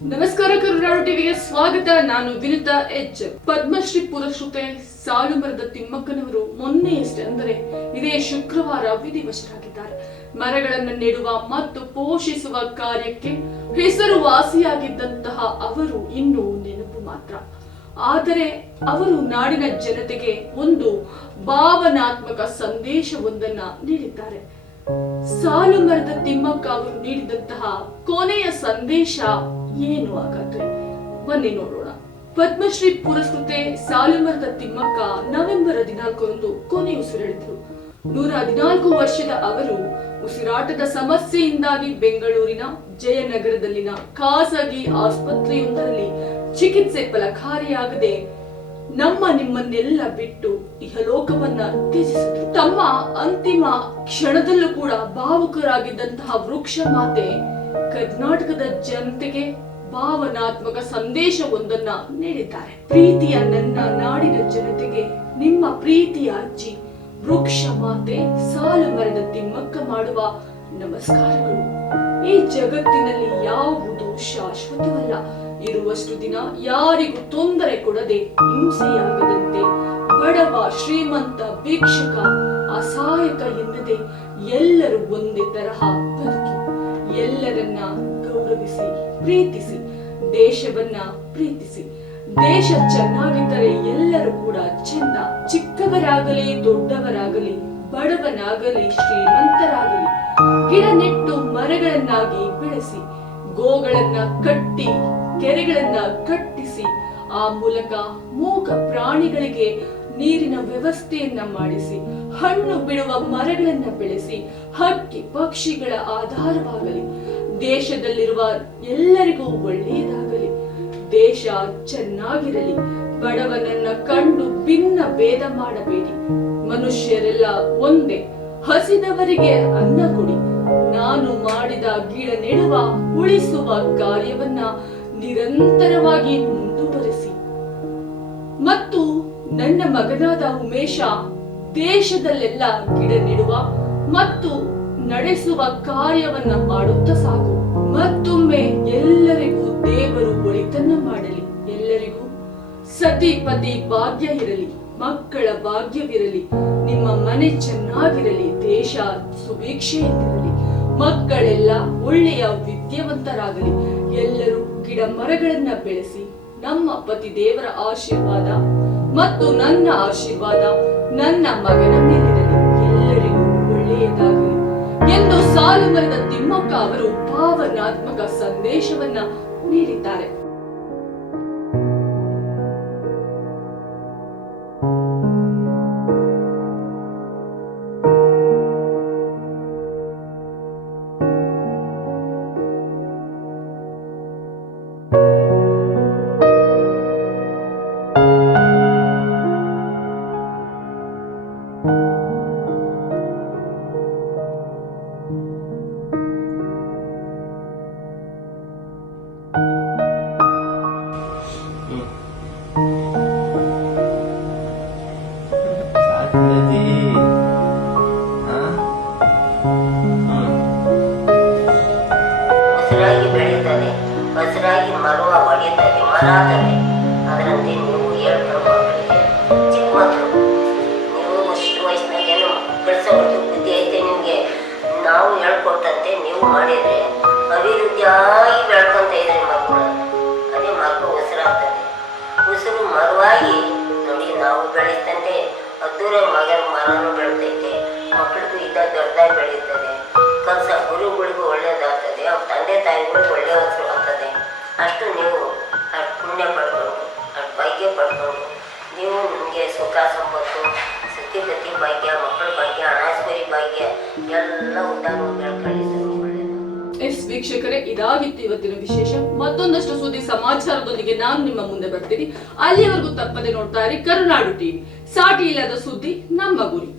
ನಮಸ್ಕಾರ, ಕರುನಾಡು ಟಿವಿಗೆ ಸ್ವಾಗತ. ನಾನು ವಿನುತಾ ಎಚ್. ಪದ್ಮಶ್ರೀ ಪುರಸ್ಕೃತೆ ಸಾಲುಮರದ ತಿಮ್ಮಕ್ಕನವರು ಮೊನ್ನೆಯಷ್ಟೇ ಅಂದರೆ ಇದೇ ಶುಕ್ರವಾರ ವಿಧಿವಶರಾಗಿದ್ದಾರೆ. ಮರಗಳನ್ನು ನೆಡುವ ಮತ್ತು ಪೋಷಿಸುವ ಕಾರ್ಯಕ್ಕೆ ಹೆಸರುವಾಸಿಯಾಗಿದ್ದಂತಹ ಅವರು ಇನ್ನೂ ನೆನಪು ಮಾತ್ರ. ಆದರೆ ಅವರು ನಾಡಿನ ಜನತೆಗೆ ಒಂದು ಭಾವನಾತ್ಮಕ ಸಂದೇಶವೊಂದನ್ನ ನೀಡಿದ್ದಾರೆ. ಸಾಲುಮರದ ತಿಮ್ಮಕ್ಕ ಅವರು ನೀಡಿದಂತಹ ಕೊನೆಯ ಸಂದೇಶ ಏನು ಹಾಗಾದ್ರೆ ಬನ್ನಿ ನೋಡೋಣ. ಪದ್ಮಶ್ರೀ ಪುರಸ್ಕೃತೆ ಸಾಲುಮರದ ತಿಮ್ಮಕ್ಕ ನವೆಂಬರ್ 14ರಂದು ಕೊನೆಯುಸಿರೆಳೆದರು. 114 ವರ್ಷದ ಅವರು ಉಸಿರಾಟದ ಸಮಸ್ಯೆಯಿಂದಾಗಿ ಬೆಂಗಳೂರಿನ ಜಯನಗರದಲ್ಲಿನ ಖಾಸಗಿ ಆಸ್ಪತ್ರೆಯೊಂದರಲ್ಲಿ ಚಿಕಿತ್ಸೆ ಫಲಕಾರಿಯಾಗದೆ ನಿಮ್ಮನ್ನೆಲ್ಲ ಬಿಟ್ಟು ಇಹಲೋಕವನ್ನ ತ್ಯಜಿಸಿದ್ರು. ತಮ್ಮ ಅಂತಿಮ ಕ್ಷಣದಲ್ಲೂ ಕೂಡ ಭಾವುಕರಾಗಿದ್ದಂತಹ ವೃಕ್ಷ ಮಾತೆ ಕರ್ನಾಟಕದ ಜನತೆಗೆ ಭಾವನಾತ್ಮಕ ಸಂದೇಶವೊಂದನ್ನ ನೀಡಿದ್ದಾರೆ. ಪ್ರೀತಿಯ ನನ್ನ ನಾಡಿನ ಜನತೆಗೆ ನಿಮ್ಮ ಪ್ರೀತಿಯ ಅಜ್ಜಿ ವೃಕ್ಷ ಮಾತೆ ಸಾಲುಮರದ ತಿಮ್ಮಕ್ಕ ಮಾಡುವ ನಮಸ್ಕಾರಗಳು. ಈ ಜಗತ್ತಿನಲ್ಲಿ ಯಾವುದು ಶಾಶ್ವತವಲ್ಲ. ಇರುವಷ್ಟು ದಿನ ಯಾರಿಗೂ ತೊಂದರೆ ಕೊಡದೆ, ಹಿಂಸೆಯಾಗದಂತೆ, ಬಡವ ಶ್ರೀಮಂತ ಭಿಕ್ಷುಕ ಅಸಹಾಯಕ ಎನ್ನದೆ ಎಲ್ಲರೂ ಒಂದೇ ತರಹ ಬದುಕಿ, ಎಲ್ಲರನ್ನ ಗೌರವಿಸಿ ಪ್ರೀತಿಸಿ, ದೇಶವನ್ನ ಪ್ರೀತಿಸಿ. ದೇಶ ಚೆನ್ನಾಗಿದ್ದರೆ ಎಲ್ಲರೂ ಕೂಡ ಚೆಂದ. ಚಿಕ್ಕವರಾಗಲಿ ದೊಡ್ಡವರಾಗಲಿ, ಬಡವನಾಗಲಿ ಶ್ರೀಮಂತರಾಗಲಿ, ಗಿಡ ನೆಟ್ಟು ಮರಗಳನ್ನಾಗಿ ಬೆಳೆಸಿ, ಗೋಗಳನ್ನ ಕಟ್ಟಿ ಕೆರೆಗಳನ್ನ ಕಟ್ಟಿಸಿ, ಆ ಮೂಲಕ ಮೂಕ ಪ್ರಾಣಿಗಳಿಗೆ ನೀರಿನ ವ್ಯವಸ್ಥೆಯನ್ನ ಮಾಡಿಸಿ, ಹಣ್ಣು ಬಿಡುವ ಮರಗಳನ್ನ ಬೆಳೆಸಿ, ಹಕ್ಕಿ ಪಕ್ಷಿಗಳ ಆಧಾರವಾಗಲಿ. ದೇಶದಲ್ಲಿರುವ ಎಲ್ಲರಿಗೂ ಒಳ್ಳೆಯದಾಗಲಿ, ದೇಶ ಚೆನ್ನಾಗಿರಲಿ. ಬಡವನನ್ನ ಕಂಡು ಭಿನ್ನ ಭೇದ ಮಾಡಬೇಡಿ. ಮನುಷ್ಯರೆಲ್ಲ ಒಂದೇ. ಹಸಿದವರಿಗೆ ಅನ್ನ ಕೊಡಿ. ನಾನು ಮಾಡಿದ ಗಿಡ ನೆಡುವ ಉಳಿಸುವ ಕಾರ್ಯವನ್ನ ನಿರಂತರವಾಗಿ ಮುಂದುವರೆಸಿ. ಮತ್ತು ನನ್ನ ಮಗನಾದ ಉಮೇಶ ದೇಶದಲ್ಲೆಲ್ಲ ಗಿಡ ನೆಡುವ ಮತ್ತು ನಡೆಸುವ ಕಾರ್ಯವನ್ನ ಮಾಡುತ್ತಾ ಸಾಕು. ಮತ್ತೊಮ್ಮೆ ಎಲ್ಲರಿಗೂ ದೇವರು ಒಳಿತನ್ನ ಮಾಡಲಿ. ಎಲ್ಲರಿಗೂ ಸತಿ ಪತಿ ಭಾಗ್ಯ ಇರಲಿ, ಮಕ್ಕಳ ಭಾಗ್ಯವಿರಲಿ, ನಿಮ್ಮ ಮನೆ ಚೆನ್ನಾಗಿರಲಿ, ದೇಶ ಸುಭಿಕ್ಷೆಯಿಂದಿರಲಿ, ಮಕ್ಕಳೆಲ್ಲ ಒಳ್ಳೆಯ ವಿದ್ಯಾವಂತರಾಗಲಿ. ಎಲ್ಲರೂ ಗಿಡ ಮರಗಳನ್ನ ಬೆಳೆಸಿ, ನಮ್ಮ ಪತಿ ದೇವರ ಆಶೀರ್ವಾದ ಮತ್ತು ನನ್ನ ಆಶೀರ್ವಾದ ನನ್ನ ಮಗನ ಮೇಲಿರಲಿ. ಎಲ್ಲರಿಗೂ ಒಳ್ಳೆಯದಾಗಲಿ ಎಂದು ಸಾಲುಮರದ ತಿಮ್ಮಕ್ಕ ಅವರು ಭಾವನಾತ್ಮಕ ಸಂದೇಶವನ್ನ ನೀಡಿದ್ದಾರೆ. ಹಸಿರಾಗಿ ಬೆಳೀತದೆ, ಹಸಿರಾಗಿ ಮರವ ಒಡೆಯುತ್ತದೆ, ಮರ ಆಗ್ತದೆ. ಅದರಂತೆ ನೀವು ಹೇಳ್ತಾರೆ ಮಕ್ಕಳಿಗೆ, ಚಿಕ್ಕ ಮಕ್ಕಳು ನೀವು ಇಷ್ಟು ವಯಸ್ಸಿನಾಗೇನು ಬೆಳೆಸೋದು ಬುದ್ಧಿ ಐತೆ ನಿಮಗೆ. ನಾವು ಹೇಳ್ಕೊಟ್ಟಂತೆ ನೀವು ಮಾಡಿದರೆ ಅಭಿವೃದ್ಧಿಯಾಗಿ ಬೆಳ್ಕೊಂತ ಇದ್ರಿ ಮಕ್ಕಳು. ಅದೇ ಮಕ್ಕಳು ಉಸಿರಾಗ್ತದೆ. ಉಸಿರು ಮರವಾಗಿ ನೋಡಿ, ನಾವು ಬೆಳೀತಂತೆ ಅದ್ದೂರ ಮರನೂ ಬೆಳೆದೈತೆ. ಮಕ್ಕಳಿಗೂ ಇದ್ದ ದೊಡ್ಡದಾಗಿ ಬೆಳೀತದೆ. ಕೆಲಸ ಗುರುಗಳಿಗೂ ಒಳ್ಳೇದಾಗ್ತದೆ, ಅವ್ರ ತಂದೆ ತಾಯಿಗಳಿಗೂ ಒಳ್ಳೆಯ ಹೆಸರು ಆಗ್ತದೆ. ಅಷ್ಟು ನೀವು ಅಷ್ಟು ಪುಣ್ಯ ಪಡ್ಕೊಂಡು, ಅಷ್ಟು ಭಾಗ್ಯ ಪಡ್ಕೊಂಡು, ನೀವು ನಿಮಗೆ ಸುಖ ಸಂಪತ್ತು, ಸತಿಪತಿ ಭಾಗ್ಯ, ಮಕ್ಕಳ ಭಾಗ್ಯ, ಅನಾಸ್ಪರಿ ಭಾಗ್ಯ ಎಲ್ಲ ಉದ್ದಾರ ಬೆಳ್ಕೊಳ್ಳಿ. ಎಸ್ ವೀಕ್ಷಕರೇ, ಇದಾಗಿತ್ತು ಇವತ್ತಿನ ವಿಶೇಷ. ಮತ್ತೊಂದಷ್ಟು ಸುದ್ದಿ ಸಮಾಚಾರದೊಂದಿಗೆ ನಾನು ನಿಮ್ಮ ಮುಂದೆ ಬರ್ತೀನಿ. ಅಲ್ಲಿವರೆಗೂ ತಪ್ಪದೆ ನೋಡ್ತಾ ಇರಿ ಕರುನಾಡು ಟಿವಿ. ಸಾಟಿ ಇಲ್ಲದ ಸುದ್ದಿ ನಮ್ಮ ಗುರಿ.